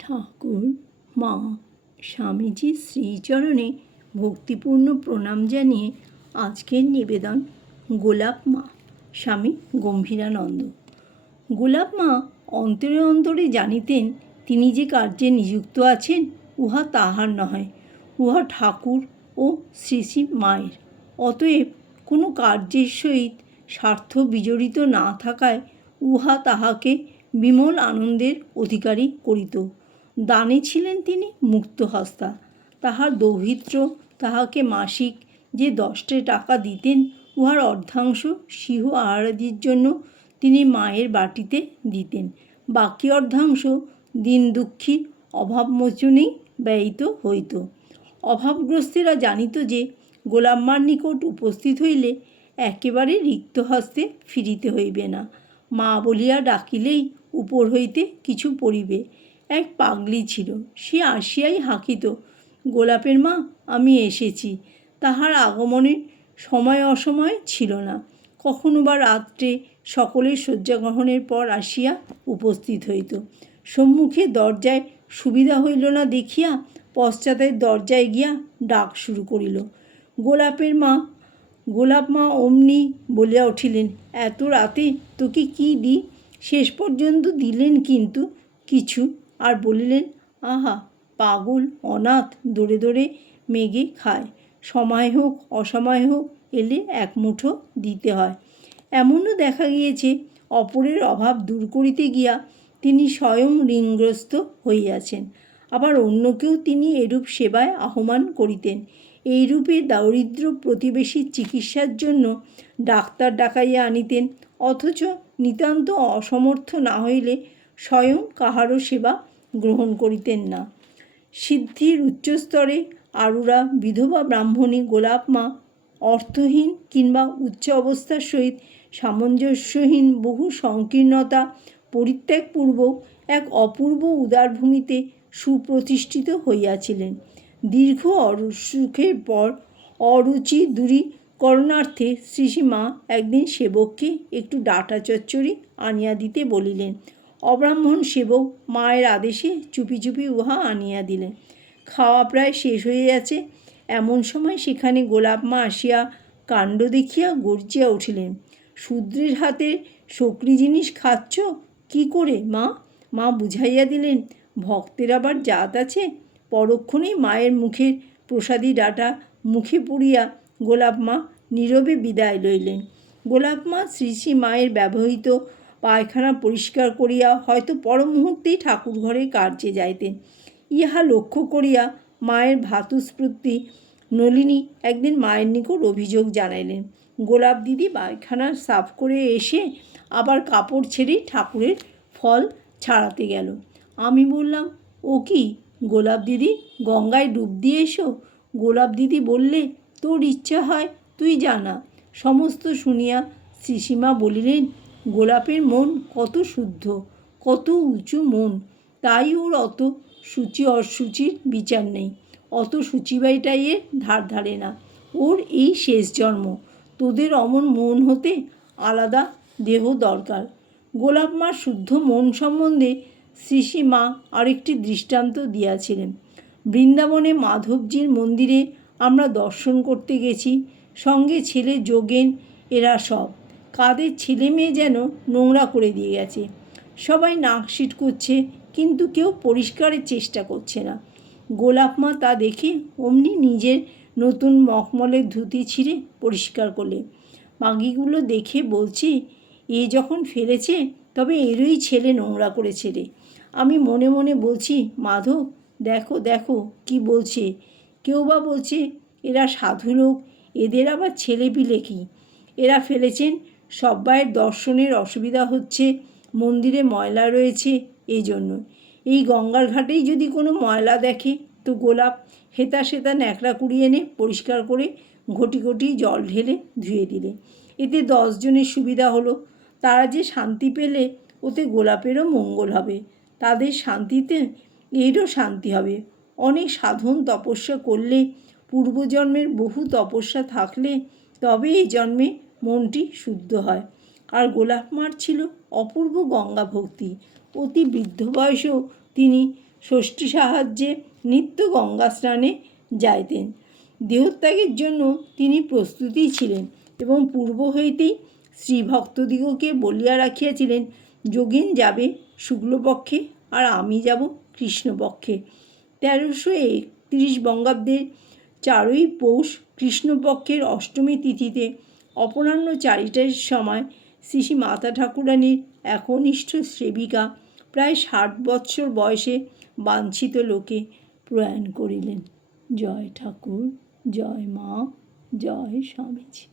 ঠাকুর, মা স্বামীজির শ্রীচরণে ভক্তিপূর্ণ প্রণাম জানিয়ে আজকের নিবেদন, গোলাপ মা, স্বামী গম্ভীরানন্দ। গোলাপ মা অন্তরে অন্তরে জানিতেন, তিনি যে কার্যে নিযুক্ত আছেন, উহা তাহার নয় উহা ঠাকুর ও শ্রী শ্রী মায়ের। অতএব কোনো কার্যের সহিত স্বার্থ বিজড়িত না থাকায় উহা তাহাকে বিমল আনন্দের অধিকারী করিত। দানে ছিলেন তিনি মুক্তহস্তা। তাহার দৌহিত্র, তাহাকে মাসিক যে দশটে টাকা দিতেন, উহার অর্ধাংশ সিংহ আহারাদির জন্য তিনি মায়ের বাটিতে দিতেন। বাকি অর্ধাংশ দিন দুঃখীর অভাবমোচনেই ব্যয়িত হইত। অভাবগ্রস্তেরা জানিত যে, গোলাম্মার নিকট উপস্থিত হইলে একেবারে রিক্ত হস্তে ফিরিতে হইবে না। মা বলিয়া ডাকিলেই উপর হইতে কিছু পড়িবে। এক পাগলি ছিল। সে আসিয়াই হাঁকিত, গোলাপের মা, আমি এসেছি। তাহার আগমনে সময় অসময় ছিল না। কখনো বা রাত্রে সকলের শয্যা গ্রহণের পর আসিয়া উপস্থিত হইত। সম্মুখে দরজায় সুবিধা হইল না দেখিয়া পশ্চাতের দরজায় গিয়া ডাক শুরু করিল। গোলাপের মা, গোলাপ মা অমনি বলিয়া উঠিলেন, এত রাতে তোকে কি দিই? শেষ পর্যন্ত দিলেন কিন্তু কিছু আর বলিলেন, আহা, পাগল, অনাথ, দৌড়ে দৌড়ে মেঘে খায়। সময় হোক, অসময় হোক, এলে এক মুঠো দিতে হয়। এমনও দেখা গিয়েছে, অপরের অভাব দূর করিতে গিয়া তিনি স্বয়ং ঋণগ্রস্ত হইয়াছেন। আবার অন্যকেও তিনি এরূপ সেবায় আহ্বান করিতেন। এইরূপে দারিদ্র প্রতিবেশীর চিকিৎসার জন্য ডাক্তার ডাকাইয়া আনিতেন, অথচ নিতান্ত অসমর্থ না হইলে স্বয়ং কাহারও সেবা গ্রহণ করিতেন না। সিদ্ধির উচ্চস্তরে আরুরা বিধবা ব্রাহ্মণী গোলাপ মা, অর্থহীন কিংবা উচ্চ অবস্থার সহিত সামঞ্জস্যহীন বহু সংকীর্ণতা পরিত্যাগপূর্বক এক অপূর্ব উদারভূমিতে সুপ্রতিষ্ঠিত হইয়াছিলেন। দীর্ঘ অসুখের পর অরুচি দূরীকরণার্থে শ্রীসীমা একদিন সেবককে একটু ডাটা চচ্চড়ি আনিয়া দিতে বলিলেন অব্রাহ্মণ সেবক মায়ের আদেশে চুপি চুপি উহা আনিয়া দিলেন। খাওয়া প্রায় শেষ হয়ে গেছে। এমন সময় সেখানে গোলাপ মা আসিয়া কাণ্ড দেখিয়া গর্জিয়া উঠিলেন। শূদ্রের হাতে সক্রি জিনিস খাচ্ছ? কি করে, মা? মা বুঝাইয়া দিলেন, ভক্তের আবার জাত আছে। পরক্ষণেই মায়ের মুখের প্রসাদী ডাটা মুখে পুড়িয়া গোলাপ মা নীরবে বিদায় লইলেন। গোলাপ মা শ্রী শ্রী মায়ের ব্যবহৃত পায়খানা পরিষ্কার করিয়া হয়তো পর মুহূর্তেই ঠাকুর ঘরে কার্যে যাইতেন। ইহা লক্ষ্য করিয়া মায়ের ভাতুস্ফূর্তি নলিনী একদিন মায়ের নিকট অভিযোগ জানাইলেন, গোলাপ দিদি পায়খানা সাফ করে এসে আবার কাপড় ছেড়েই ঠাকুরের ফল ছাড়াতে গেল। আমি বললাম, ও কি, গোলাপ দিদি গঙ্গায় ডুব দিয়ে এসো? গোলাপ দিদি বললে, তোর ইচ্ছা হয়, তুই জানা। সমস্ত শুনিয়া শ্রীসীমা বলিলেন গোলাপের মন কত শুদ্ধ, কত উঁচু মন। তাই ওর অত সূচি অসুচির বিচার নেই। অত সূচিবাইটাই এর ধার ধারে না। ওর এই শেষ জন্ম। তোদের অমন মন হতে আলাদা দেহ দরকার। গোলাপ মার শুদ্ধ মন সম্বন্ধে শ্রীশ্রী মা আরেকটি দৃষ্টান্ত দিয়াছিলেন। বৃন্দাবনে মাধবজির মন্দিরে আমরা দর্শন করতে গেছি। সঙ্গে ছেলে যোগেন, এরা সব। কাদের ছেলে মেয়ে যেন নোংরা করে দিয়ে গেছে। সবাই নাক সিট করছে, কিন্তু কেউ পরিষ্কারের চেষ্টা করছে না। গোলাপ মা তা দেখে অমনি নিজের নতুন মখমলের ধুতি ছিঁড়ে পরিষ্কার করলে। মাগিগুলো দেখে বলছে, এ যখন ফেলেছে, তবে এরই ছেলে নোংরা করেছে রে। আমি মনে মনে বলছি, মাধব, দেখো দেখো, কি বলছে? কেউ বা বলছে, এরা সাধু লোক, এদের আবার ছেলে পিলে কি? এরা ফেলেছেন সব্বাইয়ের দর্শনের অসুবিধা হচ্ছে, মন্দিরে ময়লা রয়েছে এই জন্য এই গঙ্গার ঘাটেই যদি কোনো ময়লা দেখে, তো গোলাপ হেতা সেতা ন্যাকড়া কুড়িয়ে এনে পরিষ্কার করে ঘটি ঘটি জল ঢেলে ধুয়ে দিলে। এতে দশজনের সুবিধা হলো, তারা যে শান্তি পেলে ওতে গোলাপেরও মঙ্গল হবে, তাদের শান্তিতে এরও শান্তি হবে। অনেক সাধন তপস্যা করলে, পূর্বজন্মের বহু তপস্যা থাকলে তবে এই জন্মে মনটি শুদ্ধ হয়। আর গোলাপ মার ছিল অপূর্ব গঙ্গা ভক্তি। অতি বৃদ্ধ বয়সেও তিনি ষষ্ঠী সাহায্যে নিত্য গঙ্গা স্নানে যাইতেন। দেহত্যাগের জন্য তিনি প্রস্তুতই ছিলেন এবং পূর্ব হইতেই শ্রীভক্তদিগকে বলিয়া রাখিয়াছিলেন, যোগিন যাবে শুক্লপক্ষে আর আমি যাব কৃষ্ণপক্ষে। তেরোশো একত্রিশ বঙ্গাব্দের চারই পৌষ কৃষ্ণপক্ষের অষ্টমী তিথিতে অপরাহ্ন চারিটার সময় শ্রী শ্রী মাতা ঠাকুরানীর একনিষ্ঠ সেবিকা প্রায় ষাট বৎসর বয়সে বাঞ্ছিত লোকে প্রয়াণ করিলেন। জয় ঠাকুর, জয় মা, জয় স্বামীজি।